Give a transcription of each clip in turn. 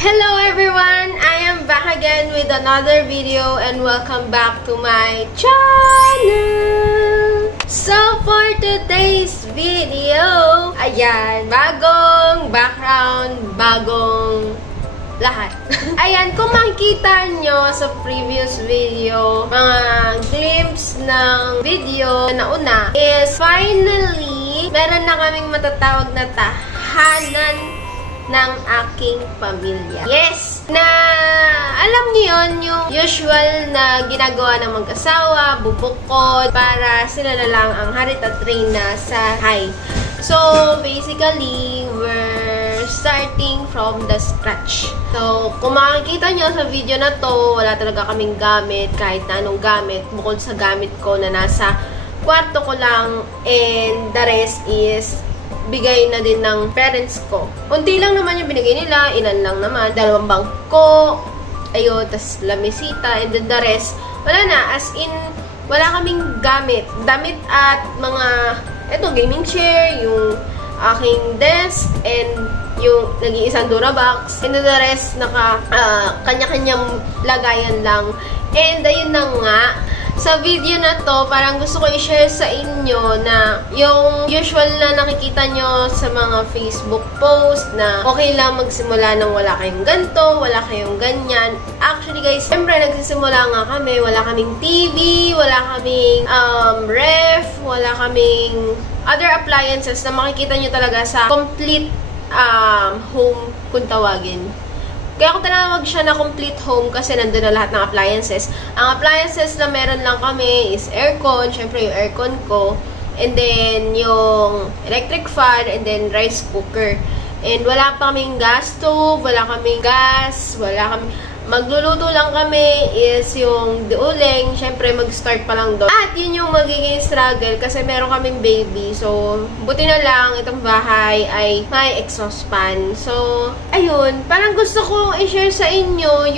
Hello everyone! I am back again with another video and welcome back to my channel! So for today's video, ayan, bagong background, bagong lahat. Ayan, kung makikita nyo sa previous video, mga glimpse ng video na nauna is finally, meron na kaming matatawag na tahanan ng aking pamilya. Yes! Na alam niyo yun, yung usual na ginagawa ng mag-asawa, bubukod, para sila na lang ang harit at reyna sa hay. So, basically, we're starting from the scratch. So, kung makikita nyo sa video na to, wala talaga kaming gamit, kahit na anong gamit, bukod sa gamit ko na nasa kwarto ko lang, and the rest is bigay na din ng parents ko. Unti lang naman yung binigay nila, ilan lang naman, 2 bangko, ayun, tas lamisita, and then the rest, wala na, as in, wala kaming gamit. Damit at mga, eto, gaming chair, yung aking desk, and yung nag-iisang Durabox, and then the rest, kanya-kanyang lagayan lang. And ayun na nga, sa video na to, parang gusto ko i-share sa inyo na yung usual na nakikita nyo sa mga Facebook post na okay lang magsimula nang wala kayong ganito, wala kayong ganyan. Actually guys, siyempre nagsisimula nga kami, wala kaming TV, wala kaming ref, wala kaming other appliances na makikita nyo talaga sa complete home kung tawagin. Kaya ako tinawag siya na complete home kasi nandun na lahat ng appliances. Ang appliances na meron lang kami is aircon, syempre yung aircon ko, and then yung electric fan, and then rice cooker. And wala pa kaming gas stove, wala kaming gas, wala kaming... Magluluto lang kami is yung diuling, syempre mag-start pa lang doon. At yun yung magiging struggle kasi meron kaming baby. So, buti na lang itong bahay ay may exhaust fan. So, ayun, parang gusto ko i-share sa inyo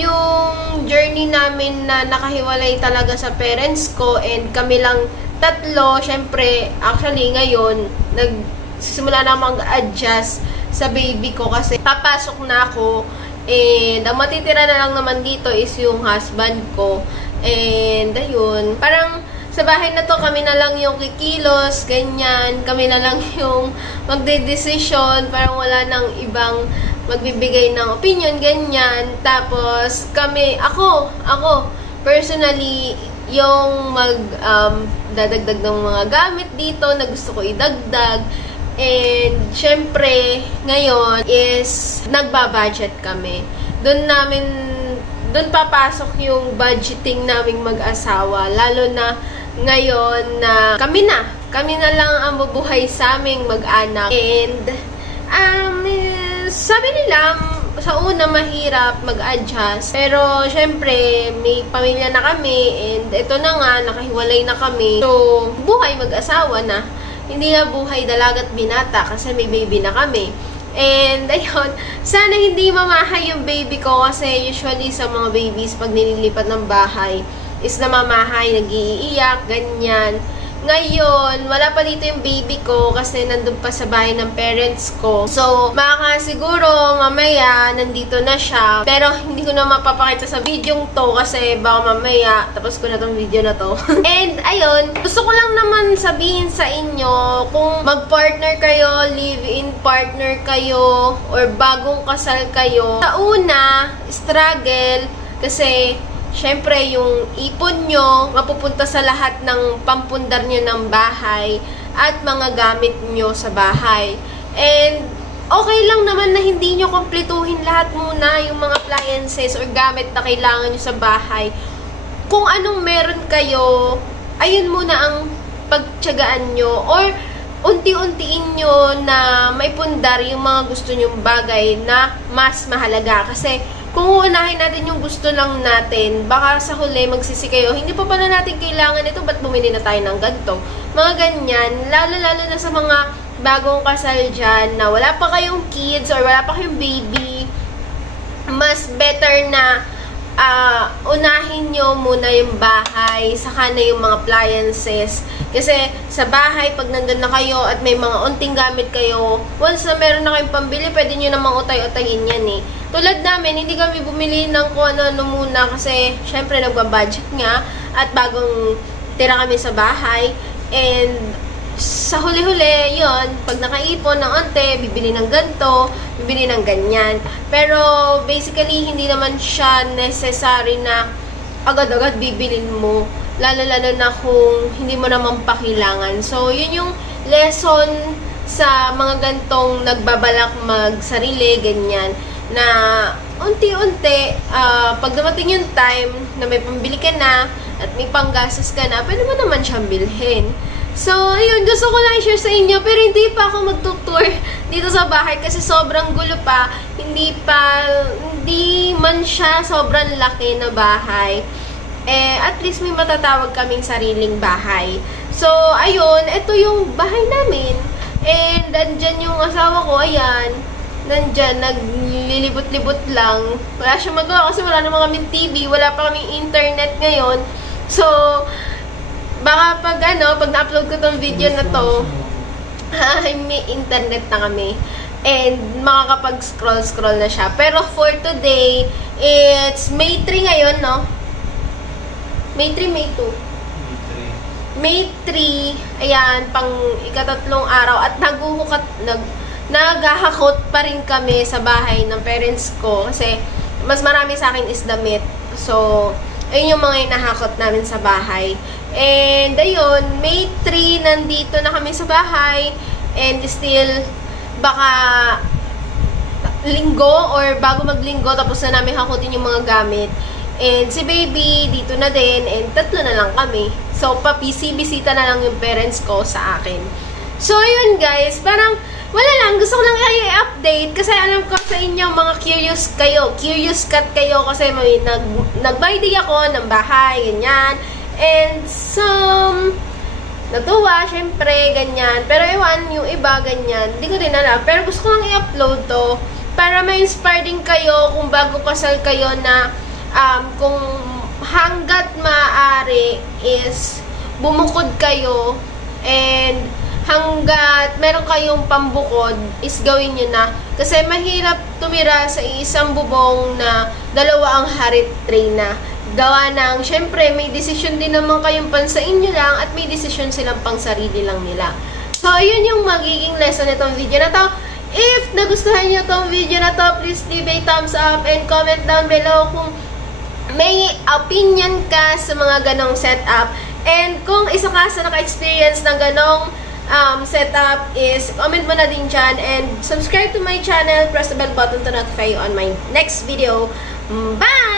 yung journey namin na nakahiwalay talaga sa parents ko, and kami lang tatlo. Syempre, actually ngayon, nagsisimula na mag-adjust sa baby ko kasi papasok na ako. And, ang matitira na lang naman dito is yung husband ko. And, ayun. Parang, sa bahay na to, kami na lang yung kikilos, ganyan. Kami na lang yung magde-decision. Parang wala nang ibang magbibigay ng opinion, ganyan. Tapos, ako, personally, yung dadagdag ng mga gamit dito na gusto ko idagdag. And, syempre, ngayon is nagbabudget kami. Doon papasok yung budgeting naming mag-asawa. Lalo na ngayon na kami na lang ang bubuhay sa aming mag-anak. And, sabi nila, sa una mahirap mag-adjust. Pero, syempre, may pamilya na kami. And, ito na nga, nakahiwalay na kami. So, buhay mag-asawa na. Hindi na buhay dalagat binata kasi may baby na kami. And, ayun, sana hindi mamahay yung baby ko kasi usually sa mga babies, pag nililipat ng bahay, is namamahay, nag-iiyak, ganyan. Ngayon, wala pa dito yung baby ko kasi nandun pa sa bahay ng parents ko. So, baka siguro mamaya nandito na siya. Pero hindi ko na mapapakita sa video to kasi baka mamaya tapos ko na tong video na to. And, ayun, gusto ko lang naman sabihin sa inyo kung mag-partner kayo, live-in partner kayo, or bagong kasal kayo. Sa una, struggle kasi syempre, yung ipon nyo, mapupunta sa lahat ng pampundar nyo ng bahay at mga gamit nyo sa bahay. And, okay lang naman na hindi nyo kompletuhin lahat muna yung mga appliances or gamit na kailangan nyo sa bahay. Kung anong meron kayo, ayun muna ang pagtiyagaan nyo or unti-untiin nyo na may pundar yung mga gusto nyong bagay na mas mahalaga. Kasi, kung uunahin natin yung gusto lang natin, baka sa huli magsisi kayo, hindi pa pala natin kailangan ito, ba't bumili na tayo ng ganito? Mga ganyan, lalo-lalo na sa mga bagong kasal dyan, na wala pa kayong kids or wala pa kayong baby, mas better na unahin nyo muna yung bahay, saka na yung mga appliances. Kasi sa bahay, pag nandun na kayo at may mga unting gamit kayo, once na meron na kayong pambili, pwede nyo namang utay-utayin yan eh. Tulad namin, hindi kami bumili ng kung ano-ano muna kasi syempre nagbabudget nga at bagong tira kami sa bahay. And sa huli-huli, yon pag nakaipon ng onte, bibili ng ganito, bibili ng ganyan. Pero, basically, hindi naman siya necessary na agad-agad bibilin mo. Lalo-lalo na kung hindi mo naman pakailangan. So, yun yung lesson sa mga gantong nagbabalak magsarili, ganyan. Na, unti-unti, pag dumating yung time na may pambili ka na at may panggastos ka na, pwede mo naman siyang bilhin. So, ayun, gusto ko lang i-share sa inyo, pero hindi pa ako mag-tour dito sa bahay kasi sobrang gulo pa. Hindi man siya sobrang laki na bahay. At least may matatawag kaming sariling bahay. So, ayun, ito yung bahay namin. And, nandyan yung asawa ko, ayan, nandyan, naglilibot-libot lang. Wala siya magawa kasi wala naman kaming TV, wala pa kaming internet ngayon. So, baka pag na-upload ko tong video na to, may internet na kami. And makakapag-scroll na siya. Pero for today, it's May 3 ngayon, no? May 3, May 2. May 3, ayan, pang ikatatlong araw. At naghahakot pa rin kami sa bahay ng parents ko. Kasi mas marami sa akin is damit. So, ayun yung mga inahakot namin sa bahay. And, ayun, May 3, nandito na kami sa bahay. And still, baka linggo or bago maglinggo, tapos na namin hakutin yung mga gamit. And si baby, dito na din. And 3 na lang kami. So, bisita na lang yung parents ko sa akin. So, ayun guys, parang wala lang, gusto ko lang i-update kasi alam ko sa inyo, mga curious cat kayo kasi may nag-buy day ako ng bahay, ganyan. And some natuwa, syempre, ganyan. Pero ewan, yung iba, ganyan. Hindi ko din alam. Pero gusto ko lang i-upload to para ma-inspire din kayo kung bago kasal kayo na kung hanggat maaari is bumukod kayo and hanggat meron kayong pambukod is gawin nyo na. Kasi mahirap tumira sa isang bubong na dalawa ang harit tray na. Gawa ng, syempre, may desisyon din naman kayong pansain nyo lang at may desisyon silang pang sarili lang nila. So, ayun yung magiging lesson nitong video na to. If nagustuhan nyo tong video na to, please leave a thumbs up and comment down below kung may opinion ka sa mga ganong setup. And kung isa ka sa naka-experience ng ganong setup is comment mo na din dyan and subscribe to my channel, press the bell button to notify you on my next video. Bye!